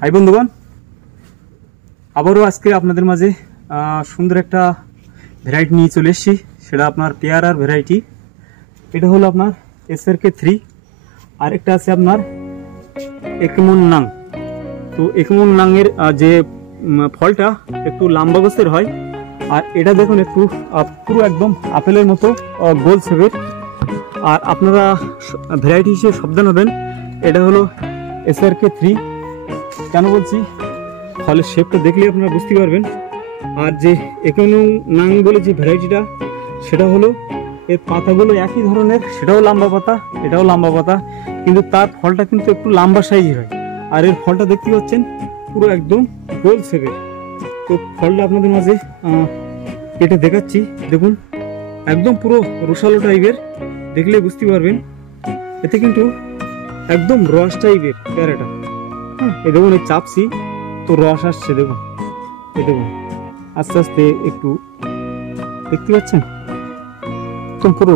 High বন্ধুগণ, আবারও আজকে আপনাদের মাঝে সুন্দর একটা ভ্যারাইটি নিয়ে চলে এসেছি। সেটা আপনার পেয়ারার ভ্যারাইটি। এটা হলো আপনার SRK3, আর একটা আছে আপনার একমন নাং। তো একমন নাংয়ের যে ফলটা একটু লম্বা গোছের হয়, আর এটা দেখুন একটু পুরো একদম আপেলের মতো গোল শেপের। আর আপনারা ভ্যারাইটি হিসেবে সাবধান হবেন, এটা হলো SRK3। কেন বলছি, ফলের শেপটা দেখলে আপনারা বুঝতে পারবেন। আর যে একমন নাং বলে যে ভ্যারাইটিটা, সেটা হলো এর পাতাগুলো একই ধরনের, সেটাও লম্বা পাতা, এটাও লম্বা পাতা, কিন্তু তার ফলটা কিন্তু একটু লম্বা সাইজের হয়। আর এর ফলটা দেখতে পাচ্ছেন পুরো একদম গোল শেপের। তো ফলটা আপনাদের মাঝে কেটে দেখাচ্ছি। দেখুন একদম পুরো রসালো টাইপের, দেখলে বুঝতে পারবেন। এতে কিন্তু একদম রস টাইপের পেয়ারাটা। এই দেখুন, এই চাপছি তো রস আসছে। দেখুন, এই দেখুন আস্তে আস্তে একটু দেখতে পাচ্ছেন, একদম পুরো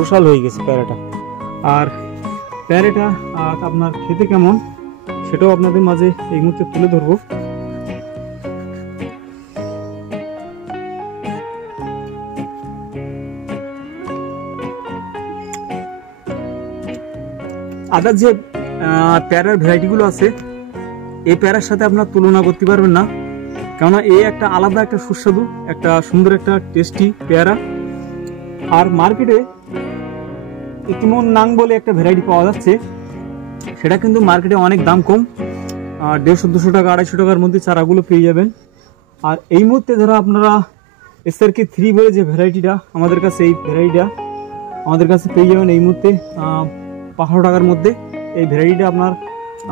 রসাল হয়ে গেছে পেয়ারাটা। আর পেয়ারাটা আপনার খেতে কেমন সেটাও আপনাদের মাঝে এই মুহূর্তে তুলে ধরবো। আদার যে পেয়ারার ভ্যারাইটিগুলো আছে, এই পেয়ারার সাথে আপনার তুলনা করতে পারবেন না, কেননা এই একটা আলাদা একটা সুস্বাদু, একটা সুন্দর, একটা টেস্টি পেয়ারা। আর মার্কেটে একমন নাং বলে একটা ভ্যারাইটি পাওয়া যাচ্ছে, সেটা কিন্তু মার্কেটে অনেক দাম কম, 150-200 টাকা 250 টাকার মধ্যে চারাগুলো পেয়ে যাবেন। আর এই মুহূর্তে যারা আপনারা SRK3 বলে যে ভ্যারাইটিটা আমাদের কাছে, এই ভ্যারাইটিটা আমাদের কাছে পেয়ে যাবেন এই মুহূর্তে 500 টাকার মধ্যে। এই ভ্যারাইটিটা আপনার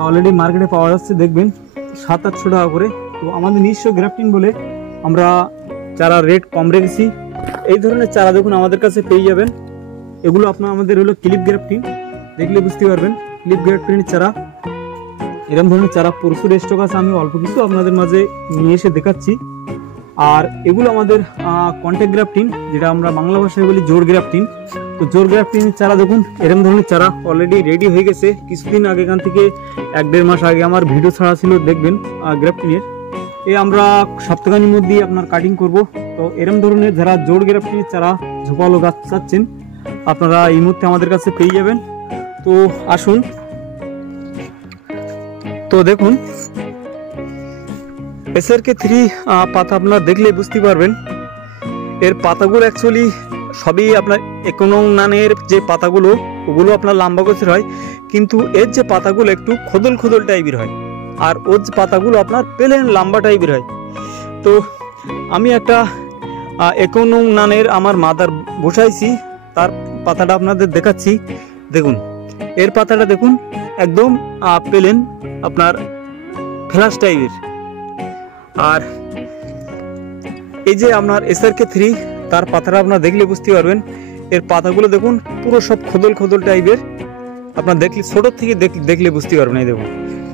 অলরেডি মার্কেটে পাওয়া যাচ্ছে, দেখবেন 700-800 টাকা করে। তো আমাদের নিজস্ব গ্রাফটিন বলে আমরা চারা রেট কম রেখেছি। এই ধরনের চারা দেখুন আমাদের কাছে পেয়ে যাবেন। এগুলো আপনার আমাদের হলো ক্লিপ গ্রাফটিন, দেখলে বুঝতে পারবেন ক্লিপ গ্রাফটিনের চারা। এরকম ধরনের চারা প্রচুর স্টক আছে, আমি অল্প কিছু আপনাদের মাঝে নিয়ে এসে দেখাচ্ছি। আর এগুলো আমাদের কন্ট্যাক্ট গ্রাফটিন, যেটা আমরা বাংলা ভাষায় বলি জোর গ্রাফটিন। তো জোর গ্রাফটিনের চারা দেখুন, এরকম ধরনের চারা অলরেডি রেডি হয়ে গেছে। কিছুদিন আগে, এখান থেকে 1-1.5 মাস আগে আমার ভিডিও ছাড়া ছিল, দেখবেন গ্রাফটিনের। আমরা সপ্তাহখানির মধ্যেই আপনার কাটিং করব। তো এরকম ধরনের যারা জোর গ্রাফটিনের চারা ঝোপালো গাছ চাচ্ছেন, আপনারা এই মুহূর্তে আমাদের কাছে পেয়ে যাবেন। তো আসুন, তো দেখুন SRK3 পাতা আপনারা দেখলে বুঝতে পারবেন। এর পাতাগুলো অ্যাকচুয়ালি সবই আপনার একমন নানের যে পাতাগুলো, ওগুলো আপনার লম্বা গোছের হয়, কিন্তু এর যে পাতাগুলো একটু খোদল খোদল টাইপের হয়, আর ওর যে পাতাগুলো আপনার প্লেন লম্বা টাইপের হয়। তো আমি একটা একমন নানের আমার মাদার বসাইছি, তার পাতাটা আপনাদের দেখাচ্ছি। দেখুন এর পাতাটা দেখুন একদম প্লেন আপনার ফ্ল্যাশ টাইপের। আর এই যে আপনার SRK3, তার পাতাটা আপনারা দেখলে বুঝতে পারবেন। এর পাতাগুলো দেখুন পুরো সব খোদল খোদল টাইপের, আপনার দেখলে ছোট থেকে দেখলে বুঝতে পারবেন। এই দেখুন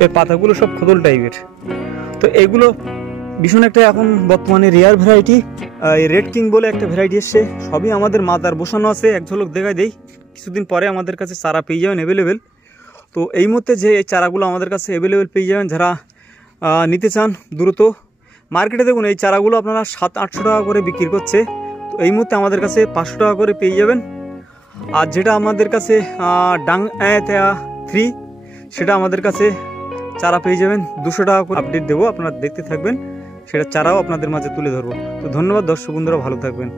এর পাতাগুলো সব খোদল টাইপের। তো এগুলো ভীষণ একটা এখন বর্তমানে রেয়ার ভ্যারাইটি। রেড কিং বলে একটা ভ্যারাইটি এসছে, সবই আমাদের মাদার বসানো আছে। এক ঝলক দেখাই দেই, কিছুদিন পরে আমাদের কাছে চারা পেয়ে যাবেন অ্যাভেলেবেল। তো এই মুহূর্তে যে এই চারাগুলো আমাদের কাছে অ্যাভেলেবেল পেয়ে যাবেন, যারা নিতে চান দ্রুত। মার্কেটে দেখুন এই চারাগুলো আপনারা 700-800 টাকা করে বিক্রি করছে, তো এই মুহূর্তে আমাদের কাছে 500 টাকা করে পেয়ে যাবেন। আর যেটা আমাদের কাছে ডাং 3, সেটা আমাদের কাছে চারা পেয়ে যাবেন 200 টাকা করে। আপডেট দেবো, আপনারা দেখতে থাকবেন, সেটা চারাও আপনাদের মাঝে তুলে ধরবো। তো ধন্যবাদ দর্শক বন্ধুরা, ভালো থাকবেন।